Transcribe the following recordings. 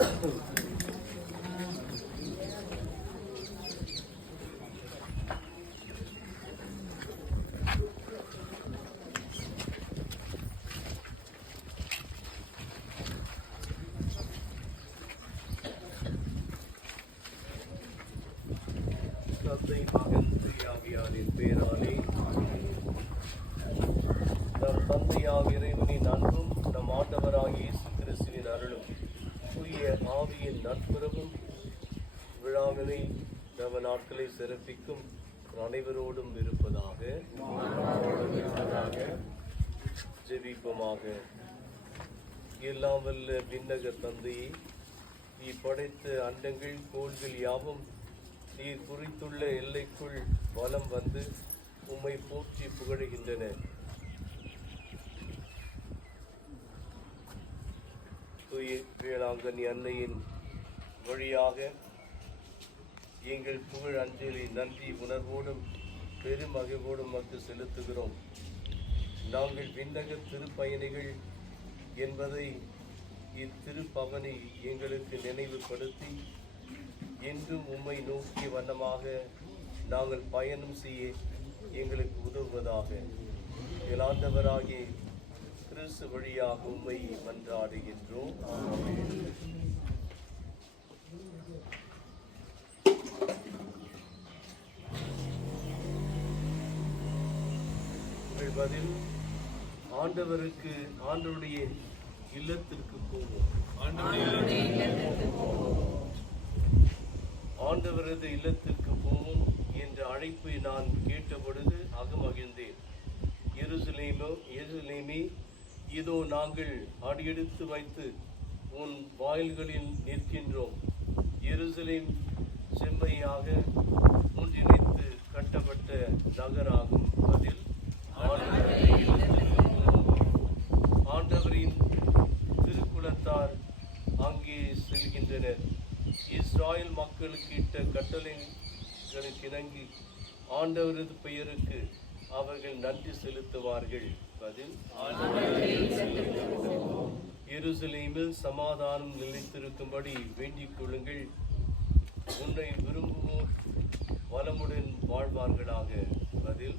தந்தை மகன் ஆவியாரின் பேராலே நம் தந்தையாக இறைவனின் அன்பும் நம் ஆண்டவராகிய இயேசு கிறிஸ்துவின் அருளும் தூய ஆவியின் நட்புறவும் விழாவினை நவ நாட்களை சிறப்பிக்கும் அனைவரோடும் இருப்பதாக. ஜெபிப்போமாக. எல்லாம் வல்ல விண்ணக தந்தையை, நீ படைத்த அண்டங்கள் கோள்கள் யாவும் நீர் குறித்துள்ள எல்லைக்குள் வலம் வந்து உம்மை போற்றி புகழுகின்றன. தூய வேளாங்கண்ணி அன்னையின் வழியாக எங்கள் புகழ் அஞ்சலி நன்றி உணர்வோடும் பெருமகிழ்வோடும் மக்கள் செலுத்துகிறோம். நாங்கள் விண்ணக திருப்பயணிகள் என்பதை இத்திருப்பவனி எங்களுக்கு நினைவுபடுத்தி என்றும் உம்மை நோக்கிய வண்ணமாக நாங்கள் பயணம் செய்ய எங்களுக்கு உதவுவதாக. ஆண்டவராகிய கிறிஸ்து வழியாக உம்மை மன்றாடுகின்றோம். பதில் ஆண்டவருடைய இல்லத்திற்கு போவோம். ஆண்டவரது இல்லத்திற்கு போவோம் என்ற அழைப்பை நான் கேட்டபொழுது அகமகிழ்ந்தேன். எருசலேமே, இதோ நாங்கள் அடியெடுத்து வைத்து உன் வாயில்களில் நிற்கின்றோம். எருசலேம் செம்மையாக ஒன்றிணைத்து கட்டப்பட்ட நகராகும். அதில் ஆண்டவரின் திருக்குலத்தார் அங்கே செல்கின்றனர். இஸ்ராயல் மக்களுக்கு இட்ட கட்டளைகளுக்கு இணங்கி ஆண்டவரது பெயருக்கு அவர்கள் நன்றி செலுத்துவார்கள். பதில் எருசலேமில் சமாதானம் நிலைத்திருக்கும்படி வேண்டிக் கொள்ளுங்கள். உன்னை விரும்புவோர் வளமுடன் வாழ்வார்களாக. பதில்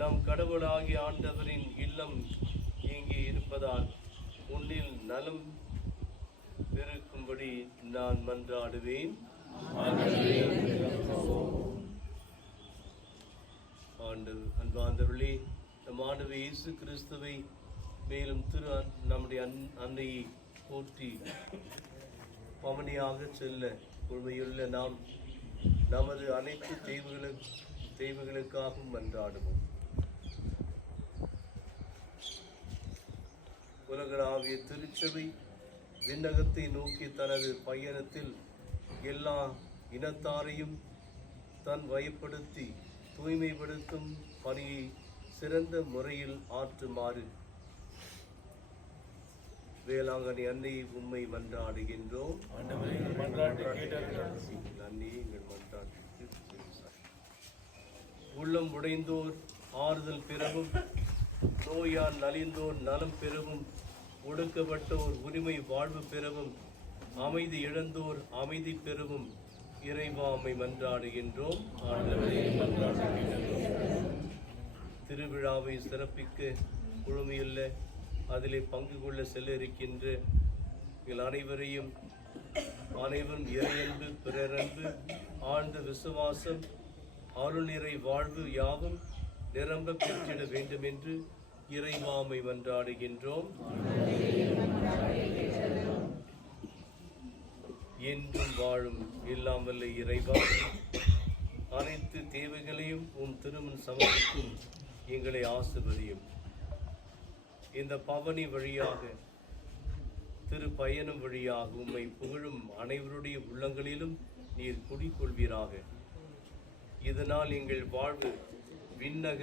நம் கடவுளாகிய ஆண்டவரின் இல்லம் இங்கே இருப்பதால் உன்னில் நலம் இருக்கும்படி நான் மன்றாடுவேன். அன்பார்ந்தவர்களே, நம் ஆண்டவர் இயேசு கிறிஸ்துவை மேலும் நம்முடைய அன்னையை போற்றி பவனியாக செல்ல உண்மையுள்ள நாம் நமது அனைத்து தேவைகளுக்காகவும் மன்றாடுவோம். உலகளாவிய திருச்சபை விண்ணகத்தை நோக்கி தனது பயணத்தில் எல்லா இனத்தாரையும் தன் வயப்படுத்தி தூய்மைப்படுத்தும் பணியை சிறந்த முறையில் ஆற்றுமாறு வேளாங்கண்ணி அன்னையை உம்மை மன்றாடுகின்றோம். உள்ளம் உடைந்தோர் ஆறுதல் பெறவும், நோயால் நலிந்தோர் நலம் பெறவும், ஒடுக்கப்பட்டோர் உரிமை வாழ்வு பெறவும், அமைதி இழந்தோர் அமைதி பெறவும் இறைவாமை மன்றாடுகின்றோம். திருவிழாவை சிறப்பிக்க குழுமையுள்ள அதிலே பங்கு கொள்ள செல்ல இருக்கின்ற எங்கள் அனைவரும் இறையன்பு, பிறரன்பு, ஆழ்ந்த விசுவாசம், அருள் நிறை வாழ்வு யாவும் நிரம்ப பெற்றிட வேண்டும் என்று இறைவாமை மன்றாடுகின்றோம். என்றும் வாழும் எல்லாம் வல்ல இறைவா, அனைத்து தேவைகளையும் உன் திருமண் சமர்ப்பிக்கும் எங்களை ஆசிர்வதியும். இந்த பவனி வழியாக, திரு பயணம் வழியாக உம்மை புகழும் அனைவருடைய உள்ளங்களிலும் நீர் குடிக்கொள்வீராக. இதனால் எங்கள் வாழ்வு விண்ணக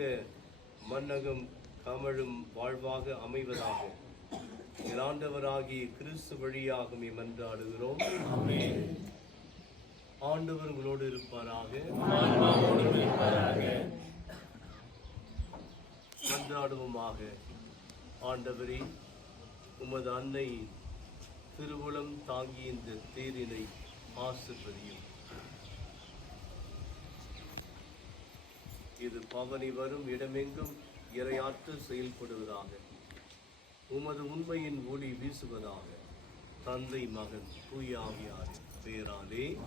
மன்னகம் கமழும் வாழ்வாக அமைவதாக. ஆண்டவராகிய கிறிஸ்து வழியாக மன்றாடுகிறோம். ஆண்டவர் உங்களோடு இருப்பாராக. மன்றாடுவோமாக. ஆண்டவரே, உமது அன்னை திருவுளம் தாங்கி இந்த தேரினை ஆசிர்வதியும். இது பவனி வரும் இடமெங்கும் இறையாற்றல் செயல்படுவதாக. உமது உண்மையின் ஒளி வீசுவதாக. தந்தை, மகன், தூய ஆவியாரின் பெயராலே.